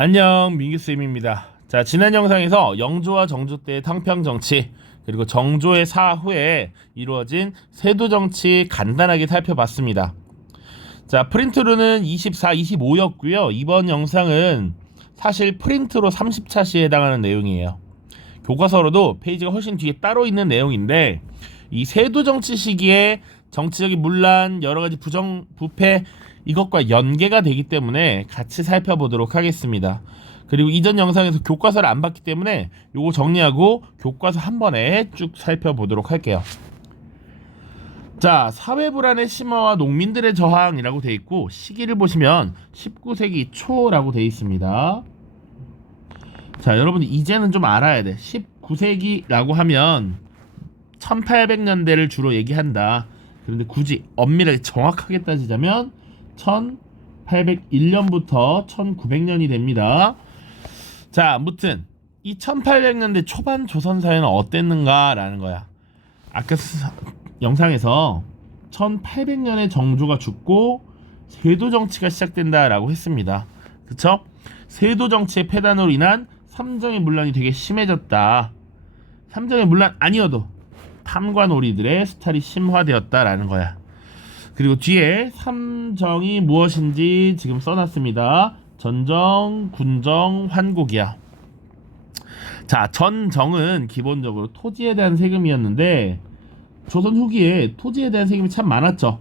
안녕, 민규쌤입니다. 자, 지난 영상에서 영조와 정조 때의 탕평정치 그리고 정조의 사후에 이루어진 세도정치 간단하게 살펴봤습니다. 자, 프린트로는 24, 25였고요. 이번 영상은 사실 프린트로 30차 시에 해당하는 내용이에요. 교과서로도 페이지가 훨씬 뒤에 따로 있는 내용인데, 이 세도정치 시기에 정치적인 문란, 여러가지 부패 이것과 연계가 되기 때문에 같이 살펴보도록 하겠습니다. 그리고 이전 영상에서 교과서를 안 봤기 때문에 요거 정리하고 교과서 한 번에 쭉 살펴보도록 할게요. 자, 사회불안의 심화와 농민들의 저항이라고 돼 있고, 시기를 보시면 19세기 초라고 돼 있습니다. 자, 여러분 이제는 좀 알아야 돼. 19세기라고 하면 1800년대를 주로 얘기한다. 그런데 굳이 엄밀하게 정확하게 따지자면 1801년부터 1900년이 됩니다. 자, 아무튼 이 1800년대 초반 조선사회는 어땠는가 라는 거야. 아까 영상에서 1800년에 정조가 죽고 세도정치가 시작된다 라고 했습니다. 그쵸? 세도정치의 폐단으로 인한 삼정의 문란이 되게 심해졌다. 삼정의 문란 아니어도 탐관오리들의 수탈이 심화되었다라는 거야. 그리고 뒤에 삼정이 무엇인지 지금 써놨습니다. 전정, 군정, 환곡이야. 자, 전정은 기본적으로 토지에 대한 세금이었는데, 조선 후기에 토지에 대한 세금이 참 많았죠.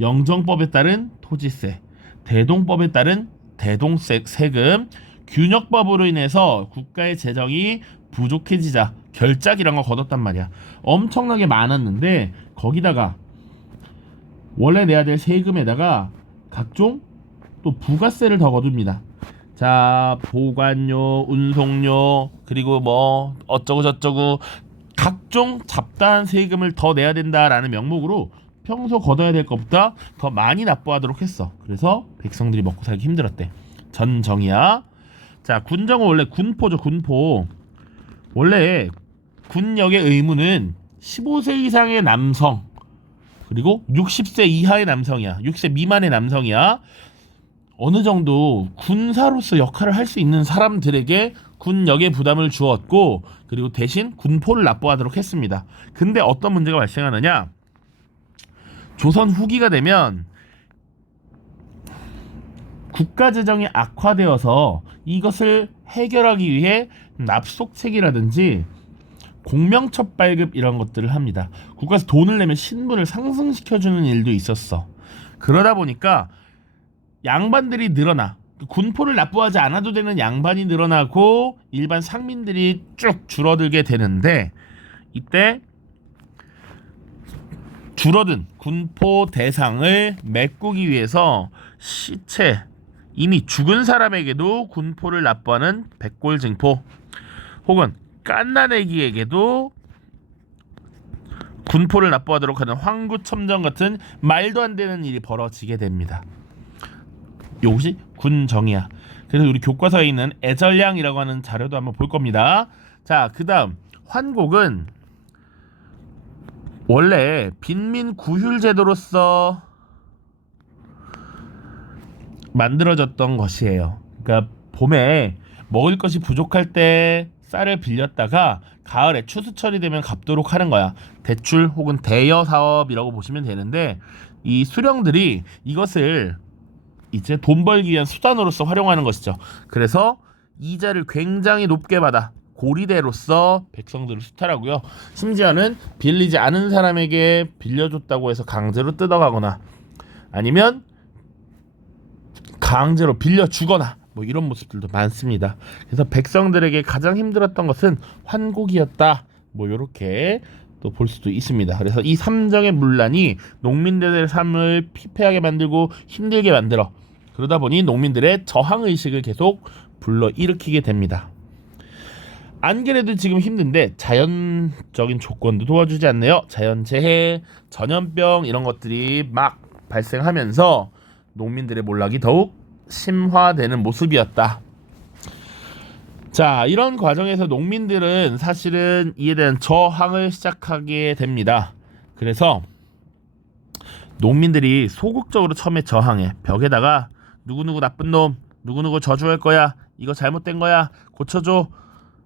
영정법에 따른 토지세, 대동법에 따른 대동세금, 균역법으로 인해서 국가의 재정이 부족해지자 결작이란 거 걷었단 말이야. 엄청나게 많았는데, 거기다가 원래 내야 될 세금에다가 각종 또 부가세를 더 거둡니다. 자, 보관료, 운송료, 그리고 뭐 어쩌고 저쩌고 각종 잡다한 세금을 더 내야 된다라는 명목으로 평소 걷어야 될 것보다 더 많이 납부하도록 했어. 그래서 백성들이 먹고 살기 힘들었대. 전정이야. 자, 군정은 원래 군포죠. 군포. 원래 군역의 의무는 15세 이상의 남성 그리고 60세 이하의 남성이야. 60세 미만의 남성이야. 어느 정도 군사로서 역할을 할 수 있는 사람들에게 군역의 부담을 주었고, 그리고 대신 군포를 납부하도록 했습니다. 근데 어떤 문제가 발생하느냐? 조선 후기가 되면 국가 재정이 악화되어서 이것을 해결하기 위해 납속책이라든지 공명첩 발급 이런 것들을 합니다. 국가에서 돈을 내면 신분을 상승시켜주는 일도 있었어. 그러다 보니까 양반들이 늘어나. 군포를 납부하지 않아도 되는 양반이 늘어나고 일반 상민들이 쭉 줄어들게 되는데, 이때 줄어든 군포 대상을 메꾸기 위해서 시체, 이미 죽은 사람에게도 군포를 납부하는 백골증포, 혹은 깐나내기에게도 군포를 납부하도록 하는 황구첨정 같은 말도 안 되는 일이 벌어지게 됩니다. 이것이 군정이야. 그래서 우리 교과서에 있는 애절량이라고 하는 자료도 한번 볼 겁니다. 자, 그 다음 환곡은 원래 빈민구휼제도로서 만들어졌던 것이에요. 그러니까 봄에 먹을 것이 부족할 때 쌀을 빌렸다가 가을에 추수철이 되면 갚도록 하는 거야. 대출 혹은 대여 사업이라고 보시면 되는데, 이 수령들이 이것을 이제 돈 벌기 위한 수단으로서 활용하는 것이죠. 그래서 이자를 굉장히 높게 받아 고리대로서 백성들을 수탈하고요. 심지어는 빌리지 않은 사람에게 빌려줬다고 해서 강제로 뜯어가거나 아니면 강제로 빌려주거나 뭐 이런 모습들도 많습니다. 그래서 백성들에게 가장 힘들었던 것은 환곡이었다. 뭐 이렇게 또 볼 수도 있습니다. 그래서 이 삼정의 문란이 농민들의 삶을 피폐하게 만들고 힘들게 만들어, 그러다 보니 농민들의 저항의식을 계속 불러일으키게 됩니다. 안 그래도 지금 힘든데 자연적인 조건도 도와주지 않네요. 자연재해, 전염병 이런 것들이 막 발생하면서 농민들의 몰락이 더욱 심화되는 모습이었다. 자, 이런 과정에서 농민들은 사실은 이에 대한 저항을 시작하게 됩니다. 그래서 농민들이 소극적으로 처음에 저항해. 벽에다가 누구누구 나쁜 놈, 누구누구 저주할 거야, 이거 잘못된 거야, 고쳐줘.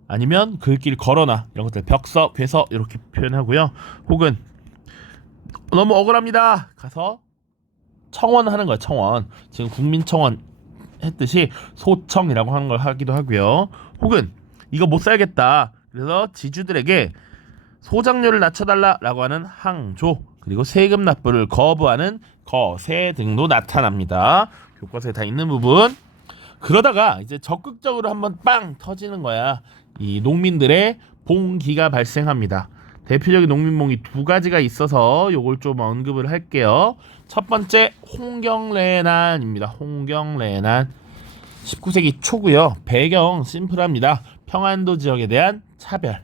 아니면 글귀를 걸어놔. 이런 것들 벽서, 괴서 이렇게 표현하고요. 혹은 너무 억울합니다. 가서 청원하는 거야. 청원. 지금 국민청원 했듯이 소청이라고 하는 걸 하기도 하고요. 혹은 이거 못 살겠다. 그래서 지주들에게 소장료를 낮춰달라라고 하는 항조, 그리고 세금 납부를 거부하는 거세 등도 나타납니다. 교과서에 다 있는 부분. 그러다가 이제 적극적으로 한번 빵 터지는 거야. 이 농민들의 봉기가 발생합니다. 대표적인 농민봉기 두 가지가 있어서 요걸 좀 언급을 할게요. 첫 번째, 홍경래난입니다. 홍경래난 19세기 초고요. 배경 심플합니다. 평안도 지역에 대한 차별.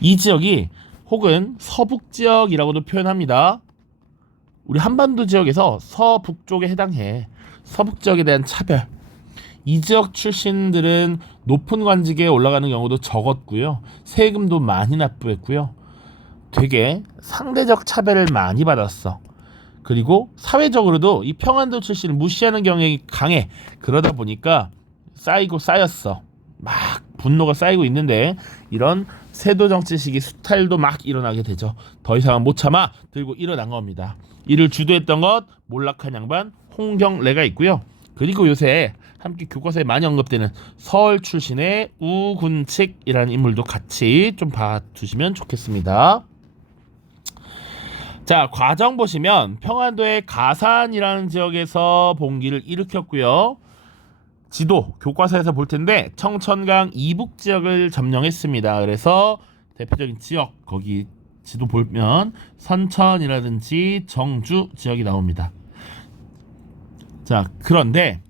이 지역이 혹은 서북 지역이라고도 표현합니다. 우리 한반도 지역에서 서북쪽에 해당해. 서북 지역에 대한 차별. 이 지역 출신들은 높은 관직에 올라가는 경우도 적었고요. 세금도 많이 납부했고요. 되게 상대적 차별을 많이 받았어. 그리고 사회적으로도 이 평안도 출신을 무시하는 경향이 강해. 그러다 보니까 쌓이고 쌓였어. 막 분노가 쌓이고 있는데 이런 세도 정치 시기 수탈도 막 일어나게 되죠. 더 이상은 못 참아 들고 일어난 겁니다. 이를 주도했던 것 몰락한 양반 홍경래가 있고요. 그리고 요새 함께 교과서에 많이 언급되는 서울 출신의 우군칙이라는 인물도 같이 좀 봐두시면 좋겠습니다. 자, 과정 보시면 평안도의 가산이라는 지역에서 봉기를 일으켰고요. 지도 교과서에서 볼 텐데 청천강 이북 지역을 점령했습니다. 그래서 대표적인 지역 거기 지도 보면 선천이라든지 정주 지역이 나옵니다. 자, 그런데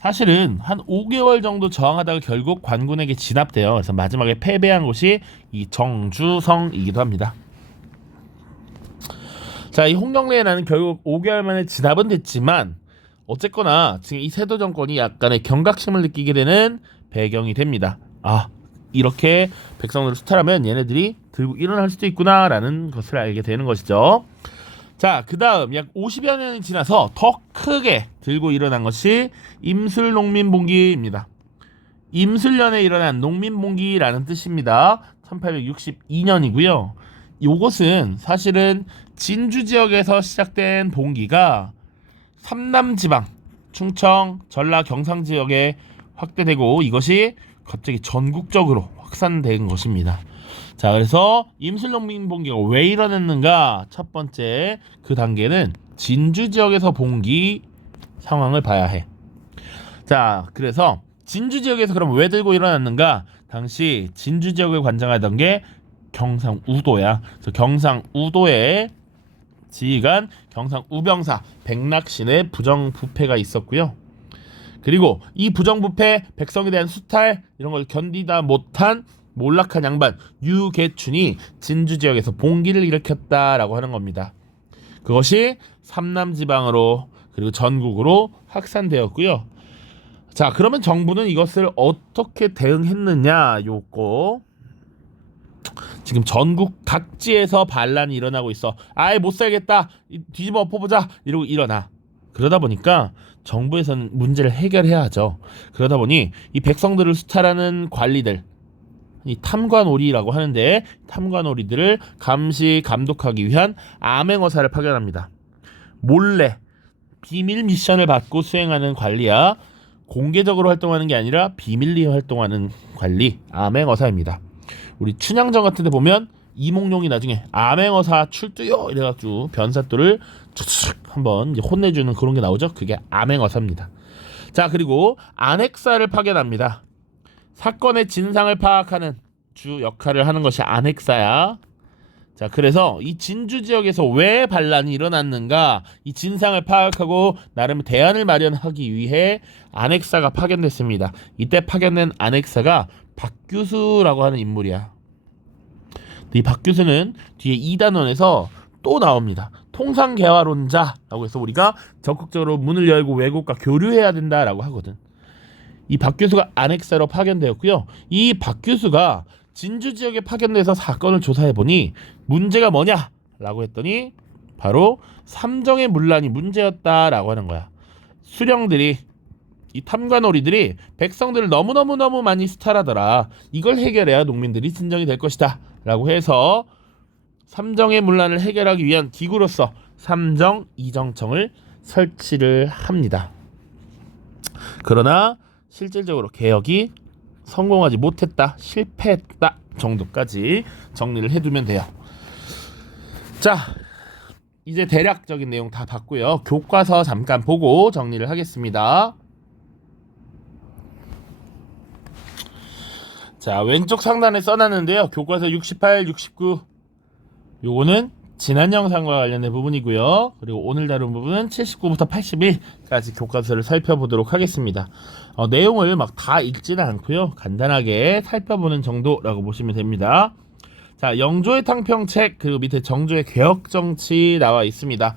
사실은 한 5개월 정도 저항하다가 결국 관군에게 진압돼요. 그래서 마지막에 패배한 곳이 이 정주성이기도 합니다. 자, 이 홍경래에는 결국 5개월 만에 진압은 됐지만 어쨌거나 지금 이 세도 정권이 약간의 경각심을 느끼게 되는 배경이 됩니다. 아, 이렇게 백성들을 수탈하면 얘네들이 들고 일어날 수도 있구나라는 것을 알게 되는 것이죠. 자, 그 다음 약 50여 년이 지나서 더 크게 들고 일어난 것이 임술농민봉기입니다. 임술년에 일어난 농민봉기라는 뜻입니다. 1862년이고요. 요것은 사실은 진주 지역에서 시작된 봉기가 삼남지방, 충청, 전라, 경상 지역에 확대되고 이것이 갑자기 전국적으로 확산된 것입니다. 자, 그래서 임술농민봉기가 왜 일어났는가? 첫 번째 그 단계는 진주 지역에서 봉기 상황을 봐야 해. 자, 그래서 진주 지역에서 그럼 왜 들고 일어났는가? 당시 진주 지역을 관장하던 게 경상우도야. 그래서 경상우도에 지휘관 경상우병사 백낙신의 부정부패가 있었고요. 그리고 이 부정부패, 백성에 대한 수탈 이런 걸 견디다 못한 몰락한 양반 유계춘이 진주 지역에서 봉기를 일으켰다라고 하는 겁니다. 그것이 삼남지방으로 그리고 전국으로 확산되었고요. 자, 그러면 정부는 이것을 어떻게 대응했느냐? 요거 지금 전국 각지에서 반란이 일어나고 있어. 아예 못 살겠다. 뒤집어 엎어보자. 이러고 일어나. 그러다 보니까 정부에서는 문제를 해결해야 하죠. 그러다 보니 이 백성들을 수탈하는 관리들, 이 탐관오리라고 하는데 탐관오리들을 감시 감독하기 위한 암행어사를 파견합니다. 몰래 비밀 미션을 받고 수행하는 관리야. 공개적으로 활동하는 게 아니라 비밀리에 활동하는 관리, 암행어사입니다. 우리 춘향전 같은 데 보면 이몽룡이 나중에 암행어사 출두요 이래가지고 변사또를 툭툭 한번 이제 혼내주는 그런 게 나오죠. 그게 암행어사입니다. 자, 그리고 안핵사를 파견합니다. 사건의 진상을 파악하는 주 역할을 하는 것이 안핵사야. 자, 그래서 이 진주 지역에서 왜 반란이 일어났는가, 이 진상을 파악하고 나름 대안을 마련하기 위해 안핵사가 파견됐습니다. 이때 파견된 안핵사가 박규수라고 하는 인물이야. 이 박규수는 뒤에 2단원에서 또 나옵니다. 통상개화론자라고 해서 우리가 적극적으로 문을 열고 외국과 교류해야 된다라고 하거든. 이 박규수가 안핵사로 파견되었고요. 이 박규수가 진주 지역에 파견돼서 사건을 조사해보니 문제가 뭐냐라고 했더니 바로 삼정의 문란이 문제였다라고 하는 거야. 수령들이 이 탐관오리들이 백성들을 너무너무 많이 수탈하더라. 이걸 해결해야 농민들이 진정이 될 것이다 라고 해서 삼정의 문란을 해결하기 위한 기구로서 삼정이정청을 설치를 합니다. 그러나 실질적으로 개혁이 성공하지 못했다, 실패했다 정도까지 정리를 해두면 돼요. 자, 이제 대략적인 내용 다 봤고요. 교과서 잠깐 보고 정리를 하겠습니다. 자, 왼쪽 상단에 써놨는데요. 교과서 68, 69 요거는 지난 영상과 관련된 부분이고요. 그리고 오늘 다룬 부분은 79부터 81까지 교과서를 살펴보도록 하겠습니다. 내용을 막 다 읽지는 않고요. 간단하게 살펴보는 정도라고 보시면 됩니다. 자, 영조의 탕평책 그리고 밑에 정조의 개혁정치 나와 있습니다.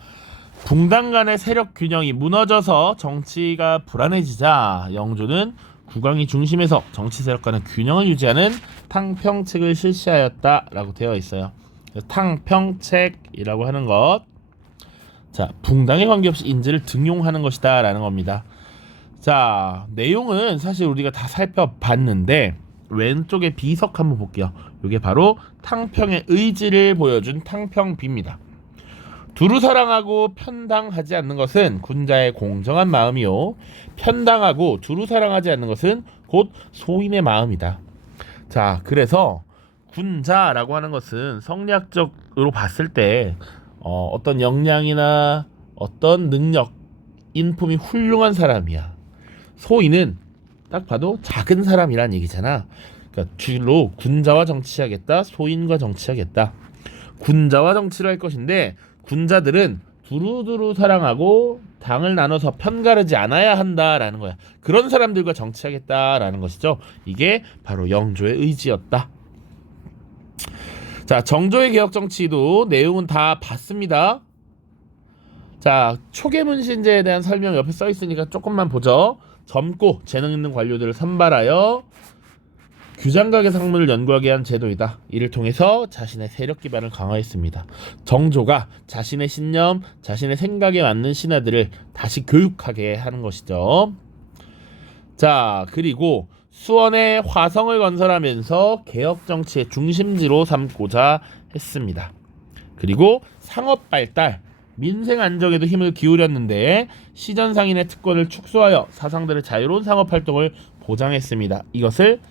붕당 간의 세력 균형이 무너져서 정치가 불안해지자 영조는 국왕이 중심에서 정치 세력 간의 균형을 유지하는 탕평책을 실시하였다라고 되어 있어요. 탕평책이라고 하는 것, 자, 붕당에 관계없이 인재를 등용하는 것이다 라는 겁니다. 자, 내용은 사실 우리가 다 살펴봤는데 왼쪽에 비석 한번 볼게요. 이게 바로 탕평의 의지를 보여준 탕평비입니다. 두루 사랑하고 편당하지 않는 것은 군자의 공정한 마음이요, 편당하고 두루 사랑하지 않는 것은 곧 소인의 마음이다. 자, 그래서 군자라고 하는 것은 성리학적으로 봤을 때 어떤 역량이나 어떤 능력, 인품이 훌륭한 사람이야. 소인은 딱 봐도 작은 사람이란 얘기잖아. 그러니까 주로 군자와 정치하겠다, 소인과 정치하겠다. 군자와 정치를 할 것인데 군자들은 두루두루 사랑하고 당을 나눠서 편가르지 않아야 한다라는 거야. 그런 사람들과 정치하겠다라는 것이죠. 이게 바로 영조의 의지였다. 자, 정조의 개혁정치도 내용은 다 봤습니다. 자, 초계문신제에 대한 설명 옆에 써 있으니까 조금만 보죠. 젊고 재능 있는 관료들을 선발하여 규장각의 상문을 연구하게 한 제도이다. 이를 통해서 자신의 세력 기반을 강화했습니다. 정조가 자신의 신념, 자신의 생각에 맞는 신하들을 다시 교육하게 하는 것이죠. 자, 그리고 수원에 화성을 건설하면서 개혁 정치의 중심지로 삼고자 했습니다. 그리고 상업 발달, 민생 안정에도 힘을 기울였는데 시전 상인의 특권을 축소하여 사상들의 자유로운 상업 활동을 보장했습니다. 이것을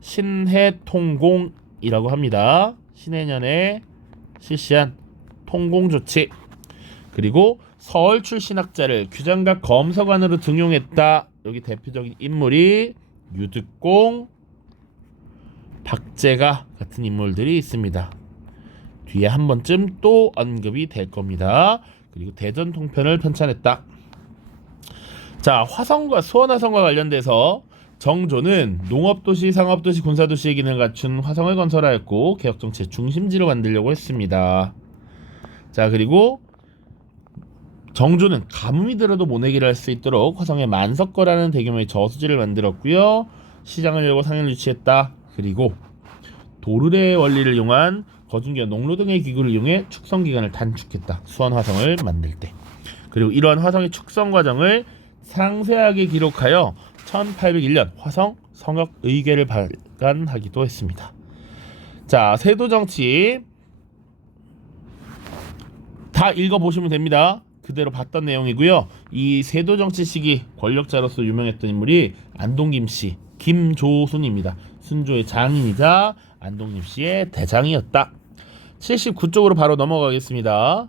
신해통공이라고 합니다. 신해년에 실시한 통공조치. 그리고 서울 출신 학자를 규장각 검서관으로 등용했다. 여기 대표적인 인물이 유득공, 박제가 같은 인물들이 있습니다. 뒤에 한 번쯤 또 언급이 될 겁니다. 그리고 대전 통편을 편찬했다. 자, 화성과 수원화성과 관련돼서 정조는 농업도시, 상업도시, 군사도시의 기능을 갖춘 화성을 건설하였고 개혁정치의 중심지로 만들려고 했습니다. 자, 그리고 정조는 가뭄이 들어도 모내기를 할 수 있도록 화성에 만석거라는 대규모의 저수지를 만들었고요. 시장을 열고 상인을 유치했다. 그리고 도르래 원리를 이용한 거중기와 농로 등의 기구를 이용해 축성 기간을 단축했다. 수원 화성을 만들 때. 그리고 이러한 화성의 축성 과정을 상세하게 기록하여 1801년 화성 성역 의궤를 발간하기도 했습니다. 자, 세도 정치 다 읽어보시면 됩니다. 그대로 봤던 내용이고요. 이 세도 정치 시기 권력자로서 유명했던 인물이 안동김씨, 김조순입니다. 순조의 장인이자 안동김씨의 대장이었다. 79쪽으로 바로 넘어가겠습니다.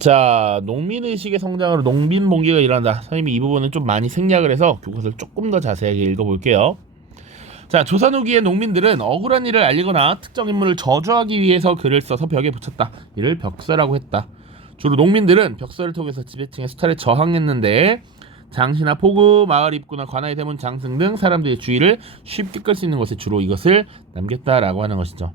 자, 농민의식의 성장으로 농민봉기가 일어난다. 선생님이 이 부분은 좀 많이 생략을 해서 교과서를 조금 더 자세하게 읽어볼게요. 자, 조선 후기의 농민들은 억울한 일을 알리거나 특정 인물을 저주하기 위해서 글을 써서 벽에 붙였다. 이를 벽서라고 했다. 주로 농민들은 벽서를 통해서 지배층의 수탈에 저항했는데 장시나 포구, 마을 입구나 관아의 대문, 장승 등 사람들의 주의를 쉽게 끌 수 있는 곳에 주로 이것을 남겼다라고 하는 것이죠.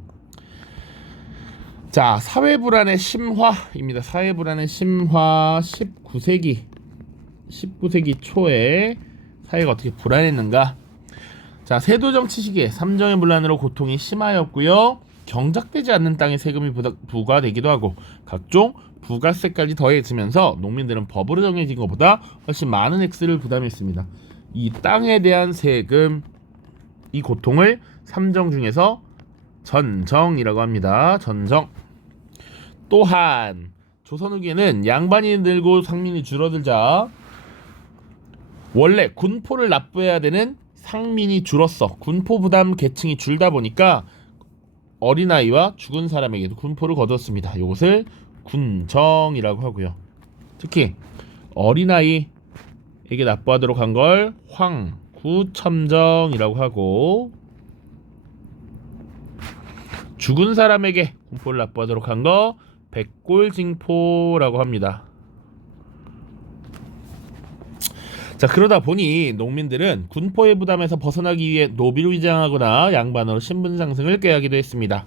자, 사회불안의 심화입니다. 사회불안의 심화. 19세기 초에 사회가 어떻게 불안했는가. 자, 세도정치 시기에 삼정의 문란으로 고통이 심하였고요. 경작되지 않는 땅에 세금이 부과되기도 하고 각종 부가세까지 더해지면서 농민들은 법으로 정해진 것보다 훨씬 많은 액수를 부담했습니다. 이 땅에 대한 세금, 이 고통을 삼정 중에서 전정이라고 합니다. 전정. 또한 조선 후기에는 양반이 늘고 상민이 줄어들자 원래 군포를 납부해야 되는 상민이 줄었어. 군포 부담 계층이 줄다 보니까 어린아이와 죽은 사람에게도 군포를 거두었습니다. 이것을 군정이라고 하고요. 특히 어린아이에게 납부하도록 한 걸 황구첨정이라고 하고, 죽은 사람에게 군포를 납부하도록 한 거 백골징포라고 합니다. 자, 그러다 보니 농민들은 군포의 부담에서 벗어나기 위해 노비로 위장하거나 양반으로 신분 상승을 꾀하기도 했습니다.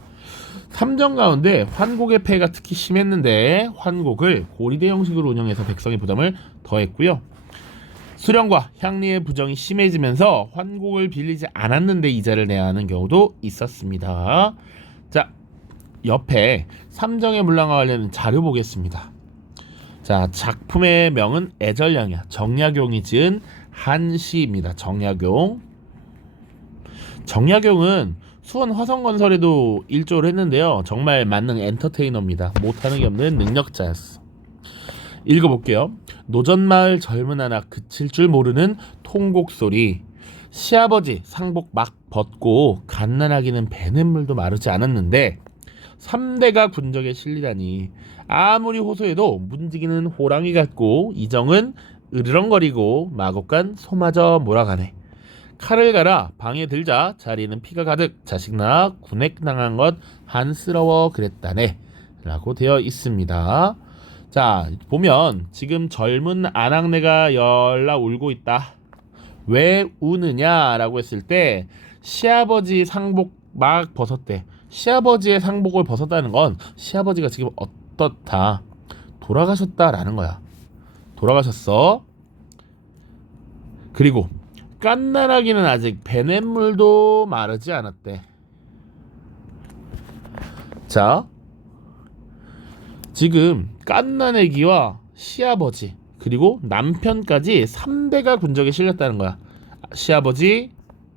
삼정 가운데 환곡의 폐해가 특히 심했는데 환곡을 고리대 형식으로 운영해서 백성의 부담을 더했고요. 수령과 향리의 부정이 심해지면서 환곡을 빌리지 않았는데 이자를 내야 하는 경우도 있었습니다. 자, 옆에 삼정의 문란과 관련된 자료 보겠습니다. 자, 작품의 명은 애절량이야. 정약용이 지은 한시입니다. 정약용. 정약용은 수원 화성건설에도 일조를 했는데요. 정말 만능 엔터테이너입니다. 못하는 게 없는 능력자였어. 읽어볼게요. 노전마을 젊은 하나 그칠 줄 모르는 통곡소리. 시아버지 상복 막 벗고 갓난아기는 배냇물도 마르지 않았는데 3대가 군적에 실리다니 아무리 호소해도 문지기는 호랑이 같고 이정은 으르렁거리고 마곡간 소마저 몰아가네. 칼을 갈아 방에 들자 자리에는 피가 가득 자식 낳아 군액당한 것 한스러워 그랬다네 라고 되어 있습니다. 자, 보면 지금 젊은 아낙네가 열나 울고 있다. 왜 우느냐 라고 했을 때 시아버지 상복 막 벗었대. 시아버지의 상복을 벗었다는 건 시아버지가 지금 어떻다, 돌아가셨다라는 거야. 돌아가셨어. 그리고 깐나라기는 아직 배냇물도 마르지 않았대. 자, 지금 깐나내기와 시아버지 그리고 남편까지 3대가 군적에 실렸다는 거야. 시아버지,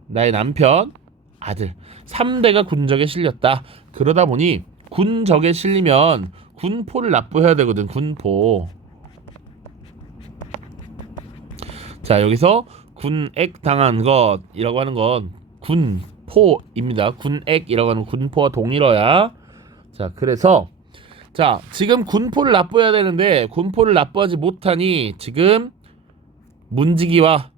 나의 남편, 아들 3대가 군적에 실렸다. 그러다 보니 군적에 실리면 군포를 납부해야 되거든. 군포. 자, 여기서 군액 당한 것이라고 하는 건 군포입니다. 군액이라고 하는 군포와 동일어야. 자, 그래서 자, 지금 군포를 납부해야 되는데 군포를 납부하지 못하니 지금 문지기와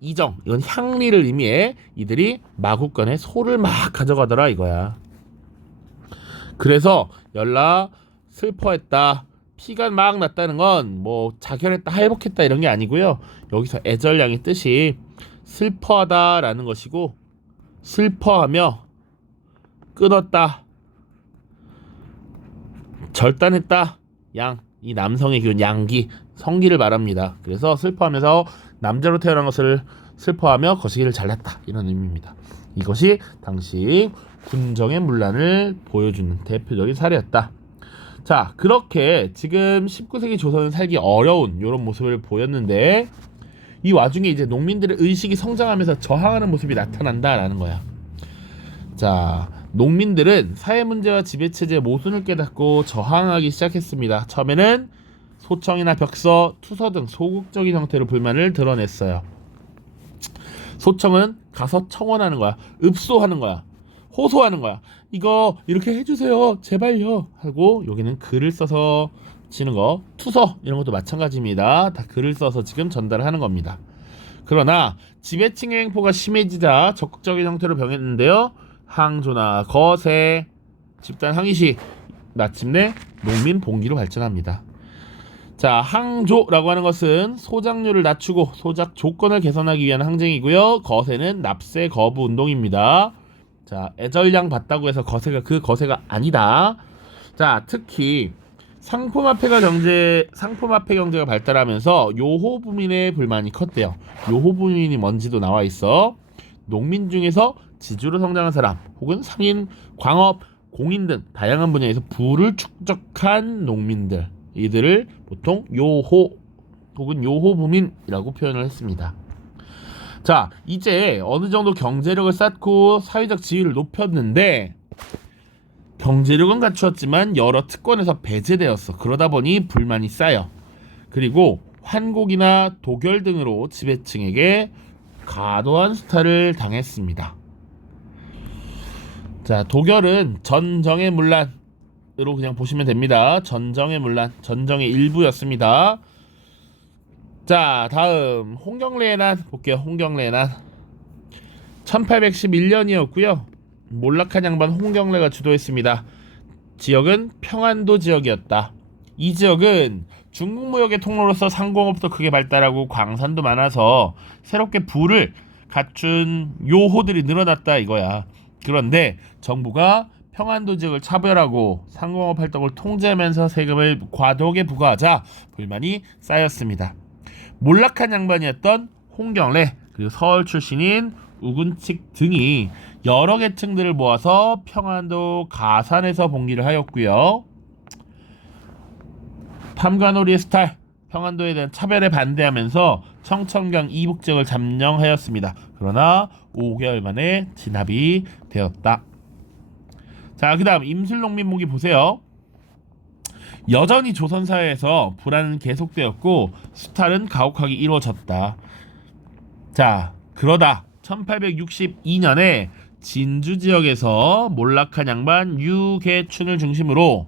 이정, 이건 향리를 의미해 이들이 마국간에 소를 막 가져가더라 이거야. 그래서 열나 슬퍼했다, 피가 막 났다는 건 뭐 자결했다, 할복했다 이런 게 아니고요. 여기서 애절량의 뜻이 슬퍼하다라는 것이고, 슬퍼하며 끊었다, 절단했다, 양, 이 남성의 기운 양기, 성기를 말합니다. 그래서 슬퍼하면서 남자로 태어난 것을 슬퍼하며 거시기를 잘냈다 이런 의미입니다. 이것이 당시 군정의 문란을 보여주는 대표적인 사례였다. 자, 그렇게 지금 19세기 조선은 살기 어려운 이런 모습을 보였는데 이 와중에 이제 농민들의 의식이 성장하면서 저항하는 모습이 나타난다라는 거야. 자, 농민들은 사회 문제와 지배체제의 모순을 깨닫고 저항하기 시작했습니다. 처음에는 소청이나 벽서, 투서 등 소극적인 형태로 불만을 드러냈어요. 소청은 가서 청원하는 거야. 읍소하는 거야. 호소하는 거야. 이거 이렇게 해주세요. 제발요. 하고 여기는 글을 써서 치는 거. 투서 이런 것도 마찬가지입니다. 다 글을 써서 지금 전달을 하는 겁니다. 그러나 지배층의 횡포가 심해지자 적극적인 형태로 변했는데요. 항조나 거세, 집단 항의시, 마침내 농민 봉기로 발전합니다. 자, 항조라고 하는 것은 소작료를 낮추고 소작 조건을 개선하기 위한 항쟁이고요. 거세는 납세 거부 운동입니다. 자, 애절량 받다고 해서 거세가 그 거세가 아니다. 자, 특히 상품화폐 경제가 발달하면서 요호부민의 불만이 컸대요. 요호부민이 뭔지도 나와 있어. 농민 중에서 지주로 성장한 사람 혹은 상인, 광업, 공인 등 다양한 분야에서 부를 축적한 농민들, 이들을 보통 요호 혹은 요호부민이라고 표현을 했습니다. 자, 이제 어느 정도 경제력을 쌓고 사회적 지위를 높였는데 경제력은 갖추었지만 여러 특권에서 배제되었어. 그러다 보니 불만이 쌓여. 그리고 환곡이나 도결 등으로 지배층에게 과도한 수탈을 당했습니다. 자, 도결은 전정의 문란으로 그냥 보시면 됩니다. 전정의 문란, 전정의 일부였습니다. 자, 다음 홍경래의 난 볼게요. 홍경래의 난 1811년이었고요. 몰락한 양반 홍경래가 주도했습니다. 지역은 평안도 지역이었다. 이 지역은 중국 무역의 통로로서 상공업도 크게 발달하고 광산도 많아서 새롭게 부를 갖춘 요호들이 늘어났다 이거야. 그런데 정부가 평안도 지역을 차별하고 상공업 활동을 통제하면서 세금을 과도하게 부과하자 불만이 쌓였습니다. 몰락한 양반이었던 홍경래, 그리고 서울 출신인 우근칙 등이 여러 계층들을 모아서 평안도 가산에서 봉기를 하였고요. 탐관오리의 수탈, 평안도에 대한 차별에 반대하면서 청천강 이북 지역을 점령하였습니다. 그러나 5개월 만에 진압이 되었다. 자, 그 다음 임술농민봉기 보세요. 여전히 조선사회에서 불안은 계속되었고 수탈은 가혹하게 이루어졌다. 자, 그러다 1862년에 진주 지역에서 몰락한 양반 유계춘을 중심으로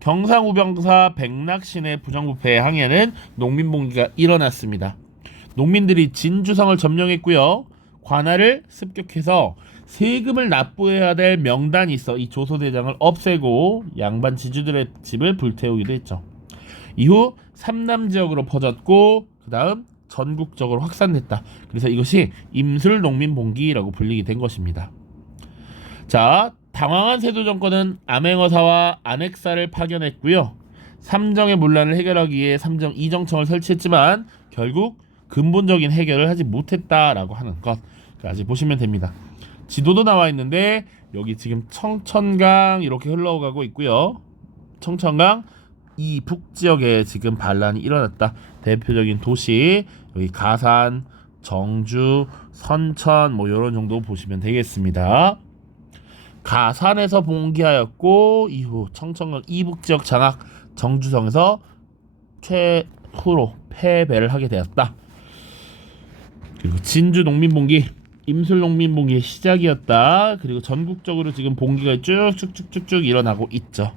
경상우병사 백낙신의 부정부패에 항의하는 농민봉기가 일어났습니다. 농민들이 진주성을 점령했고요. 관할을 습격해서 세금을 납부해야 될 명단이 있어 이 조소대장을 없애고 양반 지주들의 집을 불태우기도 했죠. 이후 삼남 지역으로 퍼졌고 그 다음 전국적으로 확산됐다. 그래서 이것이 임술농민봉기라고 불리게 된 것입니다. 자, 당황한 세조 정권은 암행어사와 안핵사를 파견했고요. 삼정의 문란을 해결하기 위해 삼정 이정청을 설치했지만 결국 근본적인 해결을 하지 못했다라고 하는 것까지 보시면 됩니다. 지도도 나와 있는데 여기 지금 청천강 이렇게 흘러가고 있고요. 청천강 이 북지역에 지금 반란이 일어났다. 대표적인 도시 여기 가산, 정주, 선천 뭐 이런 정도 보시면 되겠습니다. 가산에서 봉기하였고 이후 청천강 이북지역 장악, 정주성에서 최후로 패배를 하게 되었다. 그리고 진주 농민봉기, 임술 농민봉기의 시작이었다. 그리고 전국적으로 지금 봉기가 쭉쭉쭉쭉 일어나고 있죠.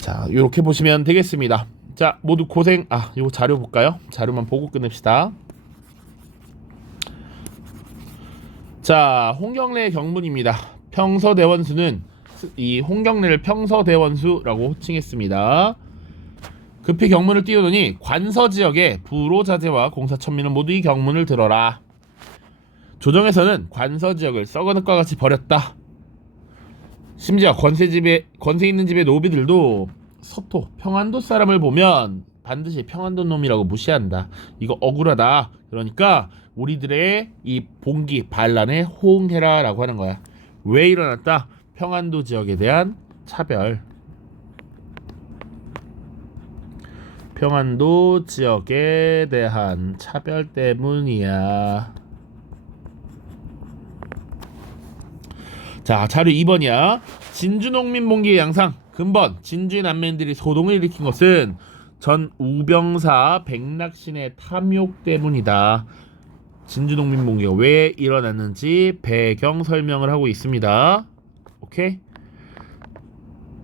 자, 이렇게 보시면 되겠습니다. 자, 모두 고생. 이거 자료 볼까요? 자료만 보고 끝냅시다. 자, 홍경래의 경문입니다. 평서대원수는 이 홍경래를 평서대원수라고 호칭했습니다. 급히 경문을 띄우더니 관서지역의 부로자재와 공사천민은 모두 이 경문을 들어라. 조정에서는 관서지역을 썩은 흙과 같이 버렸다. 심지어 권세 있는 집의 노비들도 서토 평안도 사람을 보면 반드시 평안도 놈이라고 무시한다. 이거 억울하다. 그러니까 우리들의 이 봉기 반란에 호응해라 라고 하는 거야. 왜 일어났다? 평안도 지역에 대한 차별. 평안도 지역에 대한 차별 때문이야. 자, 자료 2번이야. 진주농민봉기의 양상. 근본 진주의 난민들이 소동을 일으킨 것은 전 우병사 백낙신의 탐욕 때문이다. 진주농민봉기가 왜 일어났는지 배경 설명을 하고 있습니다. 오케이?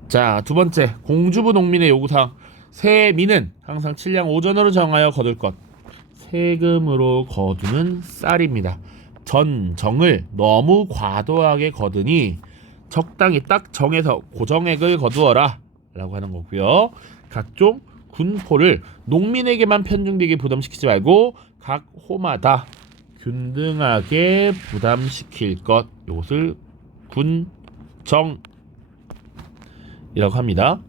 자, 두 번째, 공주부 농민의 요구사항. 세민은 항상 칠량 오전으로 정하여 거둘 것. 세금으로 거두는 쌀입니다. 전정을 너무 과도하게 거두니 적당히 딱 정해서 고정액을 거두어라 라고 하는 거고요. 각종 군포를 농민에게만 편중되게 부담시키지 말고 각 호마다 균등하게 부담시킬 것. 이것을 군정이라고 합니다.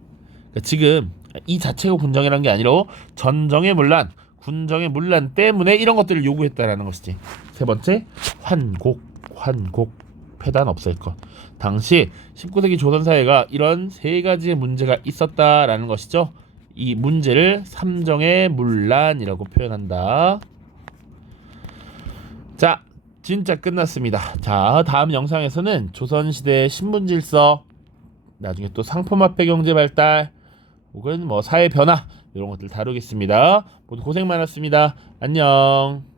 그러니까 지금 이 자체가 군정이라는 게 아니라 전정의 문란, 군정의 문란 때문에 이런 것들을 요구했다라는 것이지. 세 번째, 환곡 폐단 없앨 것. 당시 19세기 조선 사회가 이런 세 가지의 문제가 있었다라는 것이죠. 이 문제를 삼정의 문란이라고 표현한다. 자, 진짜 끝났습니다. 자, 다음 영상에서는 조선시대 신분질서, 나중에 또 상품화폐 경제 발달, 혹은 뭐 사회 변화 이런 것들 다루겠습니다. 모두 고생 많았습니다. 안녕.